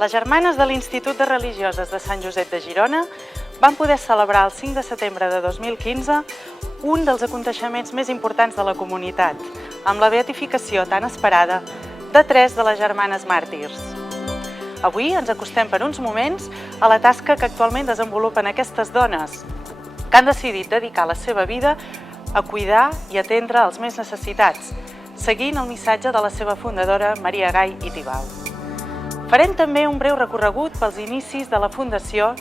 Les germanes de l'Institut de Religioses de Sant Josep de Girona van poder celebrar el 5 de setembre de 2015 un dels aconteixements més importants de la comunitat, amb la beatificació tan esperada de 3 de les germanes màrtirs. Avui ens acostem per uns moments a la tasca que actualment desenvolupen aquestes dones, que han decidit dedicar la seva vida a cuidar i atendre els més necessitats, seguint el missatge de la seva fundadora Maria Gai i Tibau. Farem també un breu recorregut pels inicis de la fundació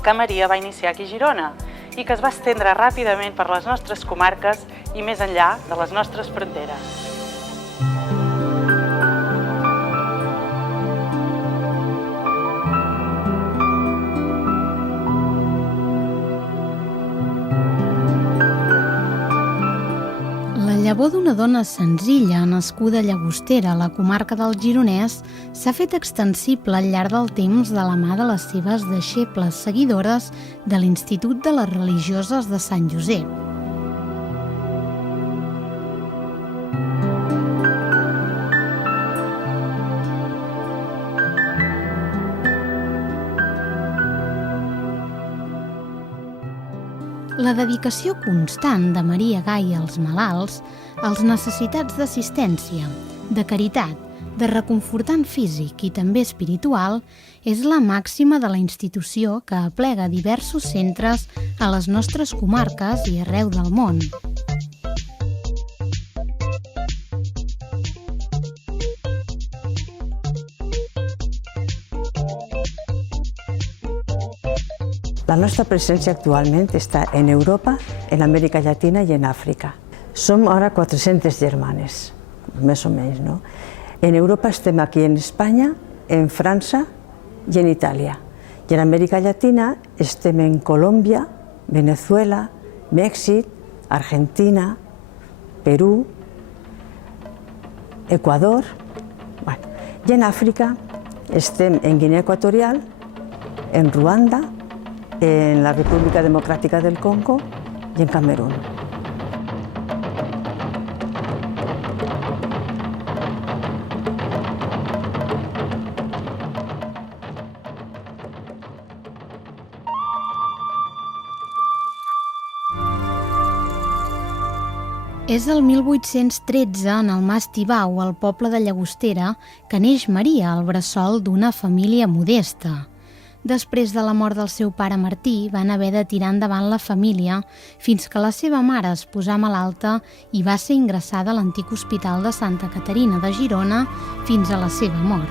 que Maria va iniciar aquí a Girona i que es va estendre ràpidament per les nostres comarques i més enllà de les nostres fronteres. La llavor d'una dona senzilla, nascuda a Llagostera, a la comarca del Gironès, s'ha fet extensible al llarg del temps de la mà de les seves deixebles seguidores de l'Institut de les Religioses de Sant Josep. La dedicació constant de Maria Gai als malalts, als necessitats d'assistència, de caritat, de reconfortant físic i també espiritual, és la màxima de la institució que aplega diversos centres a les nostres comarques i arreu del món. La nostra presència actualment està en Europa, en Amèrica Llatina i en Àfrica. Som ara 400 germanes, més o menys, no? En Europa estem aquí en Espanya, en França i en Itàlia. I en Amèrica Llatina estem en Colòmbia, Venezuela, Mèxic, Argentina, Perú, Equador. I en Àfrica estem en Guinea Equatorial, en Ruanda, en la República Democràtica del Congo i en Camerún. És el 1813, en el Mas Tibau, al poble de Llagostera, que neix Maria al bressol d'una família modesta. Després de la mort del seu pare Martí, van haver de tirar endavant la família fins que la seva mare es posà malalta i va ser ingressada a l'antic hospital de Santa Caterina de Girona fins a la seva mort.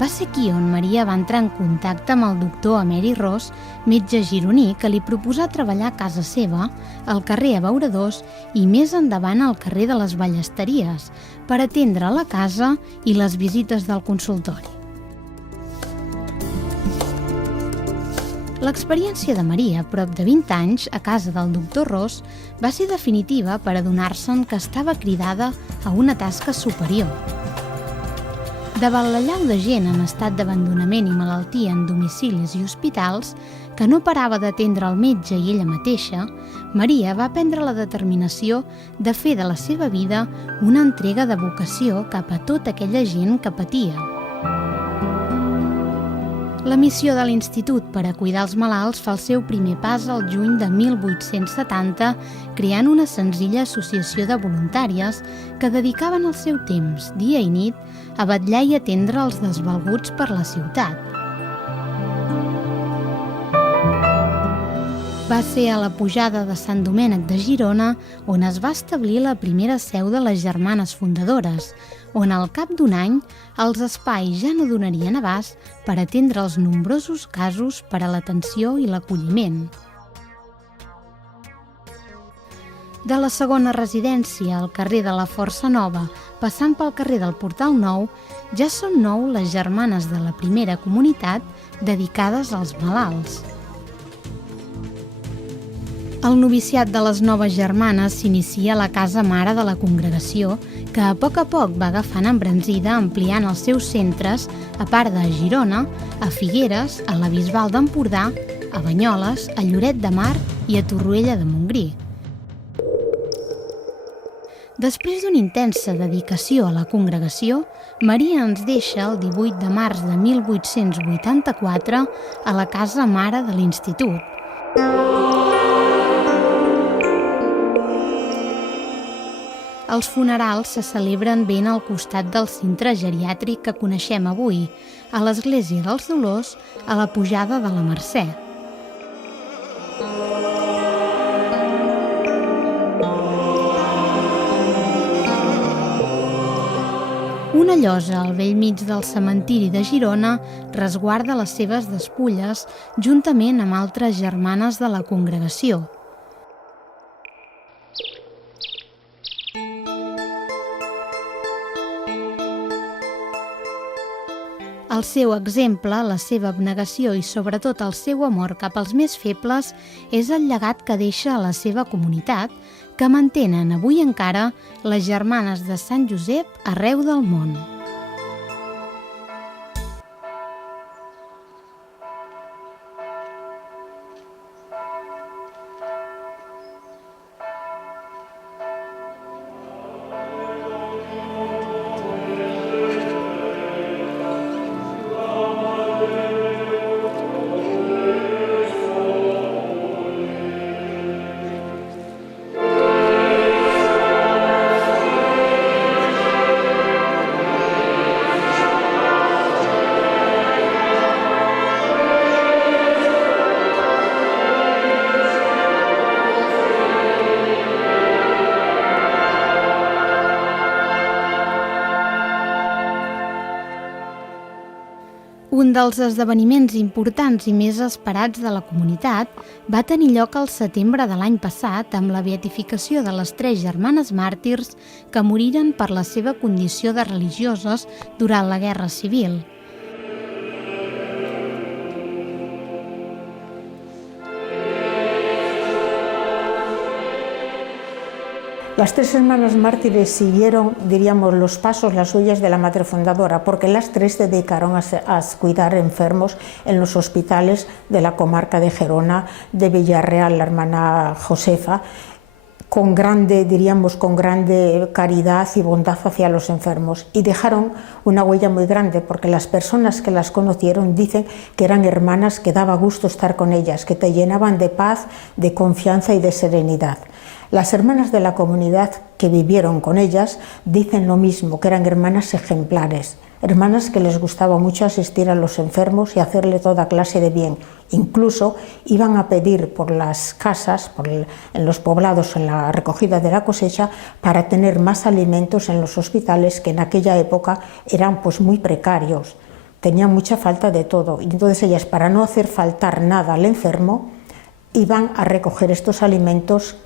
Va ser aquí on Maria va entrar en contacte amb el doctor Emeri Ros, metge gironí, que li proposà treballar a casa seva, al carrer Abeuradors i més endavant al carrer de les Ballesteries, per atendre la casa i les visites del consultori. L'experiència de Maria, prop de 20 anys, a casa del doctor Ros, va ser definitiva per adonar-se'n que estava cridada a una tasca superior. Davant l'allau de gent en estat d'abandonament i malaltia en domicilis i hospitals, que no parava d'atendre el metge i ella mateixa, Maria va prendre la determinació de fer de la seva vida una entrega de vocació cap a tota aquella gent que patia. La missió de l'Institut per a cuidar els malalts fa el seu primer pas al juny de 1870, creant una senzilla associació de voluntàries que dedicaven el seu temps, dia i nit, a vetllar i atendre els desvalguts per la ciutat. Va ser a la pujada de Sant Domènec de Girona on es va establir la primera seu de les germanes fundadores, on al cap d'un any els espais ja no donarien abast per atendre els nombrosos casos per a l'atenció i l'acolliment. De la segona residència al carrer de la Força Nova, passant pel carrer del Portal Nou, ja són 9 les germanes de la primera comunitat dedicades als malalts. El noviciat de les noves germanes s'inicia a la casa mare de la congregació, que a poc va agafant embranzida ampliant els seus centres, a part de Girona, a Figueres, a la Bisbal d'Empordà, a Banyoles, a Lloret de Mar i a Torroella de Montgrí. Després d'una intensa dedicació a la congregació, Maria ens deixa el 18 de març de 1884 a la casa mare de l'institut. Els funerals se celebren ben al costat del centre geriàtric que coneixem avui, a l'Església dels Dolors, a la pujada de la Mercè. Una llosa al bell mig del cementiri de Girona resguarda les seves despulles juntament amb altres germanes de la congregació. El seu exemple, la seva abnegació i sobretot el seu amor cap als més febles és el llegat que deixa a la seva comunitat, que mantenen avui encara les germanes de Sant Josep arreu del món. Un dels esdeveniments importants i més esperats de la comunitat va tenir lloc al setembre de l'any passat amb la beatificació de les 3 germanes màrtirs que moriren per la seva condició de religioses durant la Guerra Civil. Las 3 hermanas mártires siguieron, diríamos, los pasos, las huellas de la madre fundadora, porque las 3 se dedicaron a cuidar enfermos en los hospitales de la comarca de Gerona, de Villarreal, la hermana Josefa, con grande caridad y bondad hacia los enfermos, y dejaron una huella muy grande, porque las personas que las conocieron dicen que eran hermanas que daba gusto estar con ellas, que te llenaban de paz, de confianza y de serenidad. Las hermanas de la comunidad que vivieron con ellas dicen lo mismo, que eran hermanas ejemplares, hermanas que les gustaba mucho asistir a los enfermos y hacerle toda clase de bien. Incluso iban a pedir por las casas, en los poblados, en la recogida de la cosecha, para tener más alimentos en los hospitales que en aquella época eran pues muy precarios, tenían mucha falta de todo. Y entonces ellas, para no hacer faltar nada al enfermo, iban a recoger estos alimentos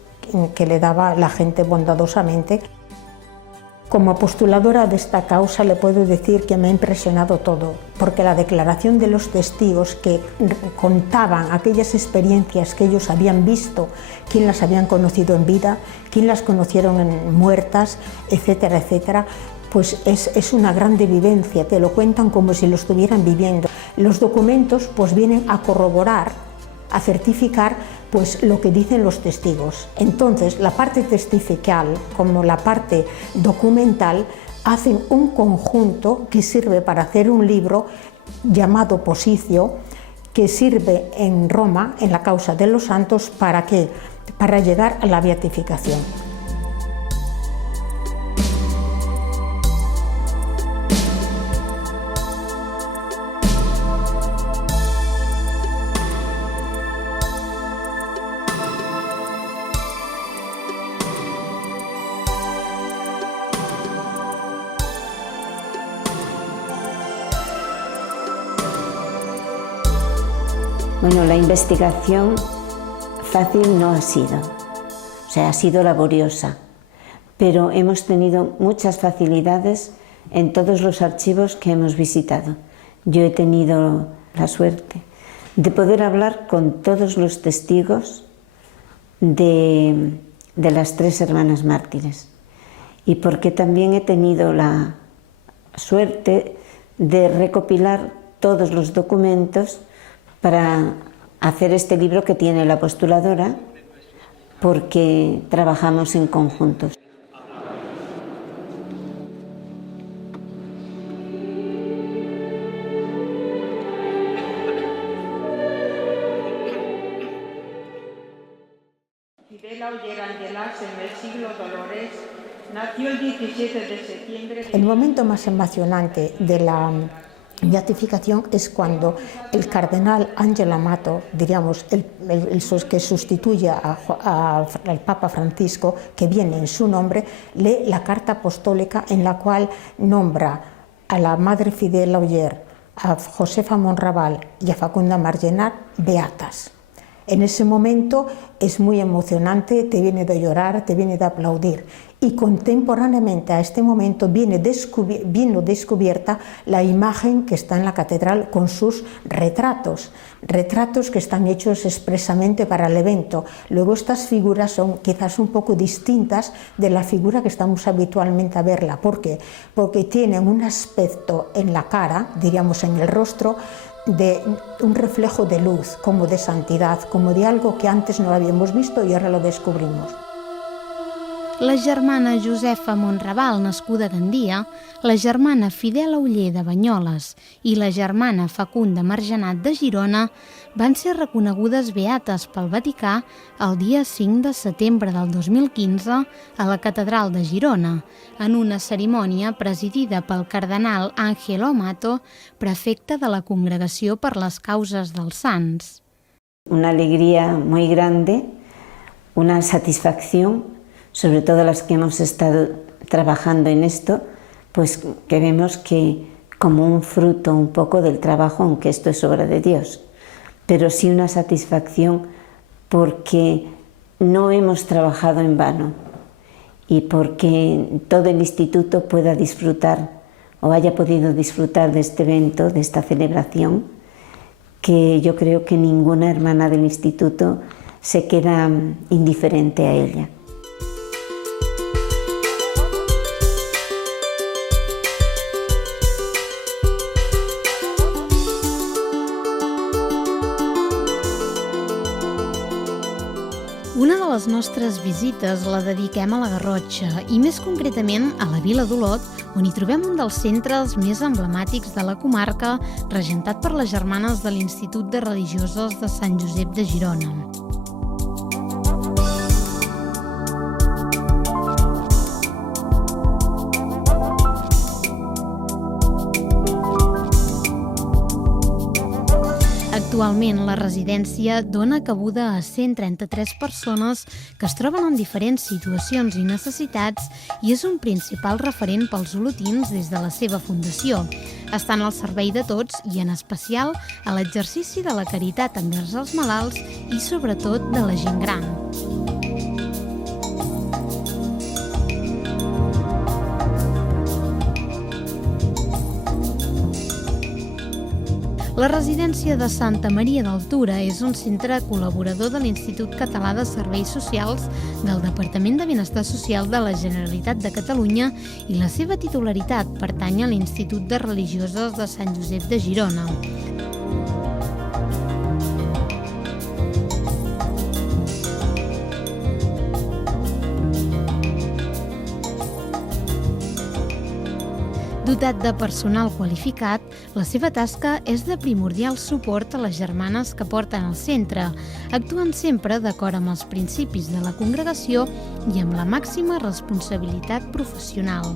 que le daba la gente bondadosamente. Como postuladora de esta causa le puedo decir que me ha impresionado todo, porque la declaración de los testigos que contaban aquellas experiencias que ellos habían visto, quién las habían conocido en vida, quién las conocieron muertas, etcétera, etcétera, pues es una grande vivencia, te lo cuentan como si lo estuvieran viviendo. Los documentos pues vienen a corroborar, a certificar pues lo que dicen los testigos. Entonces, la parte testifical como la parte documental hacen un conjunto que sirve para hacer un libro llamado Posicio, que sirve en Roma, en la causa de los santos, ¿para qué? Para llegar a la beatificación. Bueno, la investigación fácil no ha sido, o sea, ha sido laboriosa, pero hemos tenido muchas facilidades en todos los archivos que hemos visitado. Yo he tenido la suerte de poder hablar con todos los testigos de las 3 hermanas mártires, y porque también he tenido la suerte de recopilar todos los documentos para hacer este libro que tiene la postuladora, porque trabajamos en conjuntos. siglo Dolores nació el 17 de septiembre. El momento más emocionante de la beatificación es cuando el cardenal Angelo Amato, diríamos, el que sustituye al Papa Francisco, que viene en su nombre, lee la carta apostólica en la cual nombra a la Madre Fidel Oller, a Josefa Monraval y a Facunda Margenar beatas. En ese momento es muy emocionante, te viene de llorar, te viene de aplaudir. Y contemporáneamente a este momento vino descubierta la imagen que está en la catedral con sus retratos que están hechos expresamente para el evento. Luego estas figuras son quizás un poco distintas de la figura que estamos habitualmente a verla. ¿Por qué? Porque tienen un aspecto en la cara, diríamos en el rostro, de un reflejo de luz, como de santidad, como de algo que antes no habíamos visto y ahora lo descubrimos. La germana Josefa Monraval, nascuda a Gandia, la germana Fidel Oller de Banyoles i la germana Facunda Margenat de Girona van ser reconegudes beates pel Vaticà el dia 5 de setembre del 2015 a la Catedral de Girona, en una cerimònia presidida pel cardenal Angelo Amato, prefecte de la Congregació per les Causes dels Sants. Una alegría muy grande, una satisfacción, sobre todo las que hemos estado trabajando en esto, pues que vemos que como un fruto un poco del trabajo, aunque esto es obra de Dios, pero sí una satisfacción porque no hemos trabajado en vano y porque todo el instituto pueda disfrutar o haya podido disfrutar de este evento, de esta celebración, que yo creo que ninguna hermana del instituto se queda indiferente a ella. Una de les nostres visites la dediquem a la Garrotxa i més concretament a la Vila d'Olot, on hi trobem un dels centres més emblemàtics de la comarca, regentat per les germanes de l'Institut de Religioses de Sant Josep de Girona. Actualment, la residència dona cabuda a 133 persones que es troben en diferents situacions i necessitats i és un principal referent pels olotins des de la seva fundació, estant al servei de tots i en especial a l'exercici de la caritat envers els malalts i sobretot de la gent gran. La residència de Santa Maria d'Altura és un centre col·laborador de l'Institut Català de Serveis Socials del Departament de Benestar Social de la Generalitat de Catalunya i la seva titularitat pertany a l'Institut de Religioses de Sant Josep de Girona. Dotat de personal qualificat, la seva tasca és de primordial suport a les germanes que porten al centre, actuant sempre d'acord amb els principis de la congregació i amb la màxima responsabilitat professional.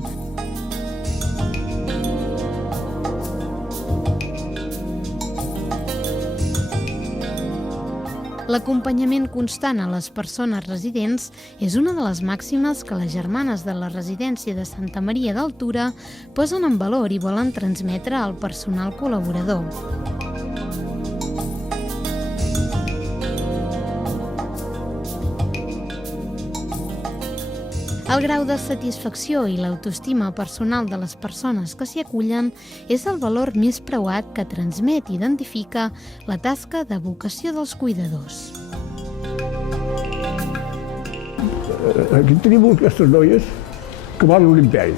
L'acompanyament constant a les persones residents és una de les màximes que les germanes de la residència de Santa Maria d'Altura posen en valor i volen transmetre al personal col·laborador. El grau de satisfacció i l'autoestima personal de les persones que s'hi acullen és el valor més preuat que transmet i identifica la tasca de vocació dels cuidadors. Aquí tenim aquestes noies que van a l'imperi.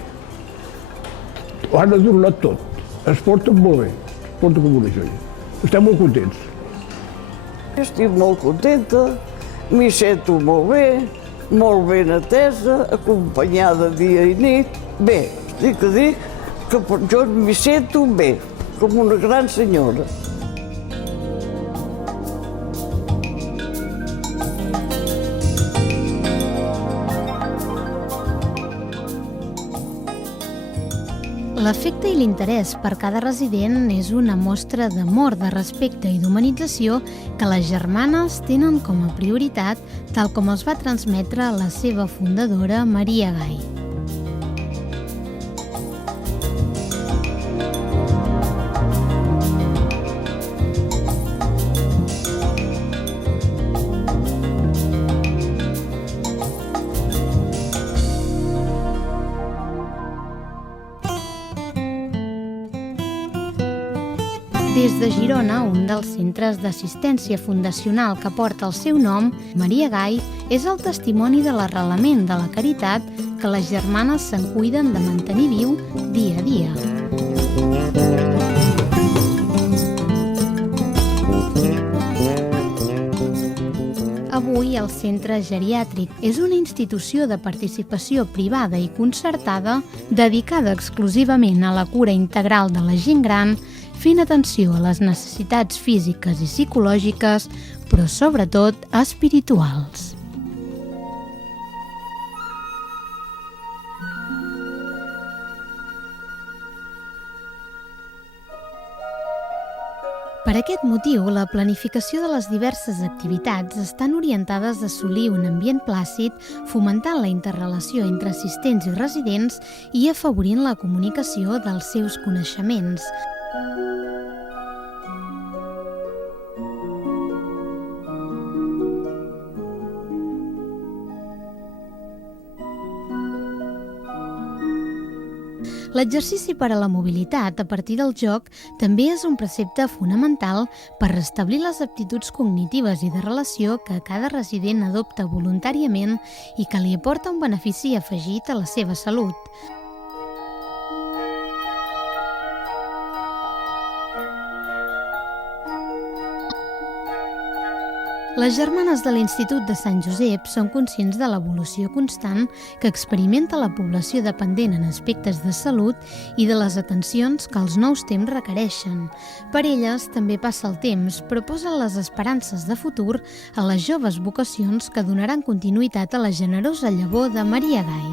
Ho han adornat tot. Es porten molt bé, es porten com una joia. Estem molt contents. Estic molt contenta, m'hi sento molt ben atesa, acompanyada dia i nit. Bé, estic a dir que jo m'hi sento bé, com una gran senyora. L'afecte i l'interès per cada resident és una mostra d'amor, de respecte i d'humanització que les germanes tenen com a prioritat, tal com els va transmetre la seva fundadora, Maria Gai. Des de Girona, un dels centres d'assistència fundacional que porta el seu nom, Maria Gai, és el testimoni de l'arrelament de la caritat que les germanes se'n cuiden de mantenir viu dia a dia. Avui, el Centre Geriàtric és una institució de participació privada i concertada dedicada exclusivament a la cura integral de la gent gran, fent atenció a les necessitats físiques i psicològiques, però sobretot espirituals. Per aquest motiu, la planificació de les diverses activitats estan orientades a assolir un ambient plàcid, fomentant la interrelació entre assistents i residents i afavorint la comunicació dels seus coneixements. L'exercici per a la mobilitat a partir del joc també és un precepte fonamental per restablir les aptituds cognitives i de relació que cada resident adopta voluntàriament i que li aporta un benefici afegit a la seva salut. Les germanes de l'Institut de Sant Josep són conscients de l'evolució constant que experimenta la població dependent en aspectes de salut i de les atencions que els nous temps requereixen. Per elles també passa el temps, però posen les esperances de futur a les joves vocacions que donaran continuïtat a la generosa llavor de Maria Gai.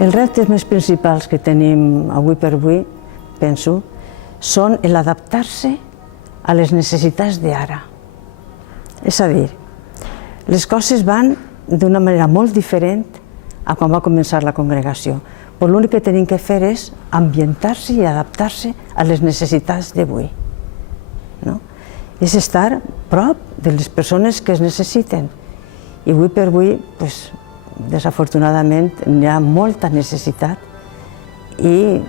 Els reptes més principals que tenim avui per avui, penso, són l'adaptar-se a les necessitats d'ara. És a dir, les coses van d'una manera molt diferent a quan va començar la congregació. Però l'únic que tenim que fer és ambientar-se i adaptar-se a les necessitats d'avui. És estar prop de les persones que es necessiten. I avui per avui, desafortunadament, hi ha molta necessitat i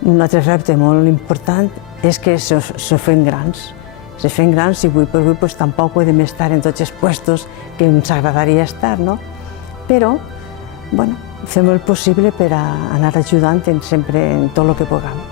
un altre repte molt important és que se fem grans. Se fem grans i avui per avui tampoc podem estar en tots els puestos que ens agradaria estar, no? Però, fem el possible per anar ajudant sempre en tot el que puguem.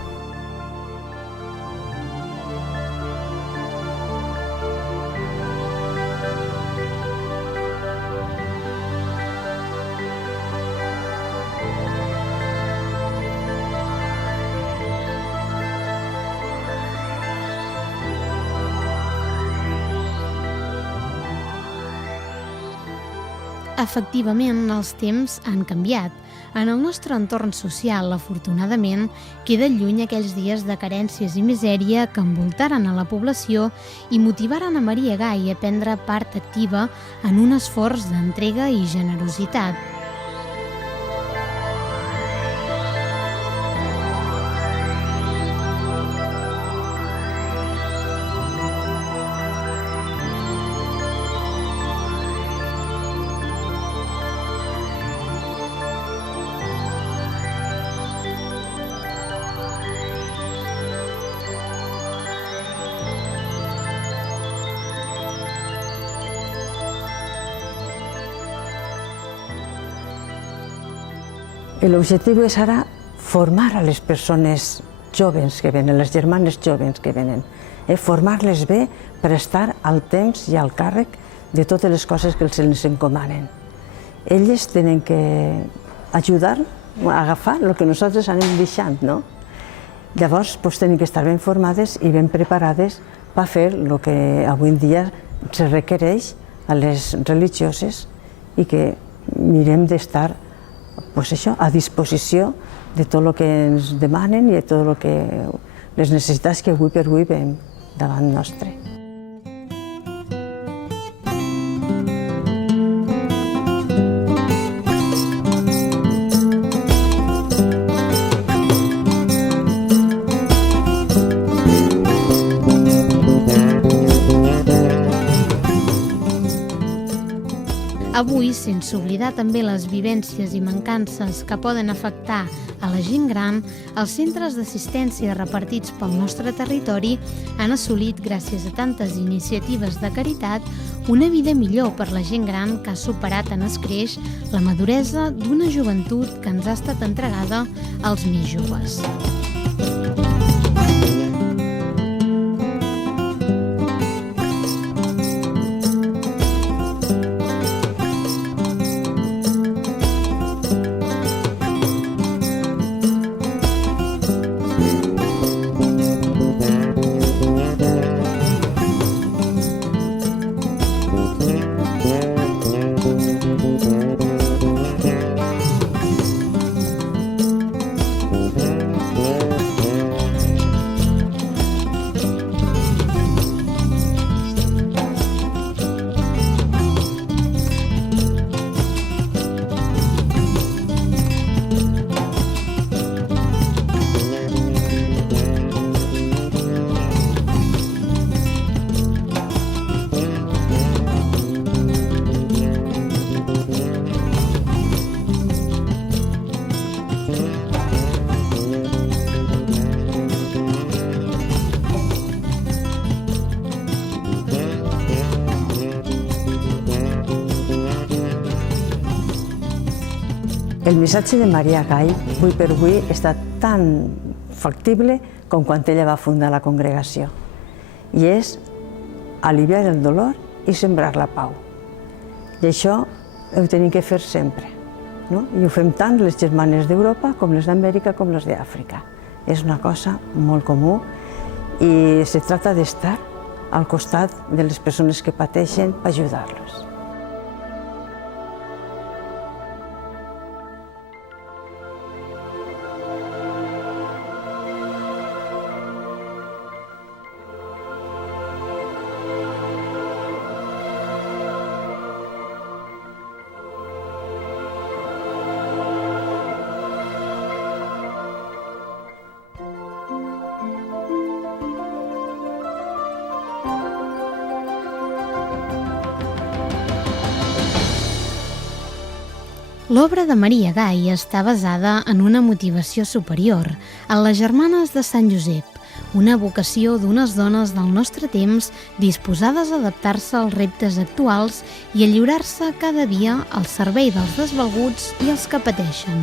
Efectivament, els temps han canviat. En el nostre entorn social, afortunadament, queden lluny aquells dies de carències i misèria que envoltaren a la població i motivaren a Maria Gai a prendre part activa en un esforç d'entrega i generositat. L'objectiu és ara formar a les persones joves que venen, les germanes joves que venen, formar-les bé per estar al temps i al càrrec de totes les coses que se'ls encomanen. Elles tenen que ajudar a agafar el que nosaltres anem deixant, no? Llavors, tenen que estar ben formades i ben preparades per fer el que avui en dia se requereix a les religioses i que mirem d'estar pues això, a disposició de tot el que ens demanen i de tot les necessitats que avui per avui veiem davant nostre. Avui, sense oblidar també les vivències i mancances que poden afectar a la gent gran, els centres d'assistència repartits pel nostre territori han assolit, gràcies a tantes iniciatives de caritat, una vida millor per la gent gran que ha superat en escreix la maduresa d'una joventut que ens ha estat entregada als més joves. El missatge de Maria Gai, avui per avui, està tan factible com quan ella va fundar la congregació. I és aliviar el dolor i sembrar la pau. I això ho tenim que fer sempre. I ho fem tant les germanes d'Europa com les d'Amèrica com les d'Àfrica. És una cosa molt comú i se tracta d'estar al costat de les persones que pateixen per ajudar-los. L'obra de Maria Gai està basada en una motivació superior, en les germanes de Sant Josep, una vocació d'unes dones del nostre temps disposades a adaptar-se als reptes actuals i a lliurar-se cada dia al servei dels desvalguts i els que pateixen.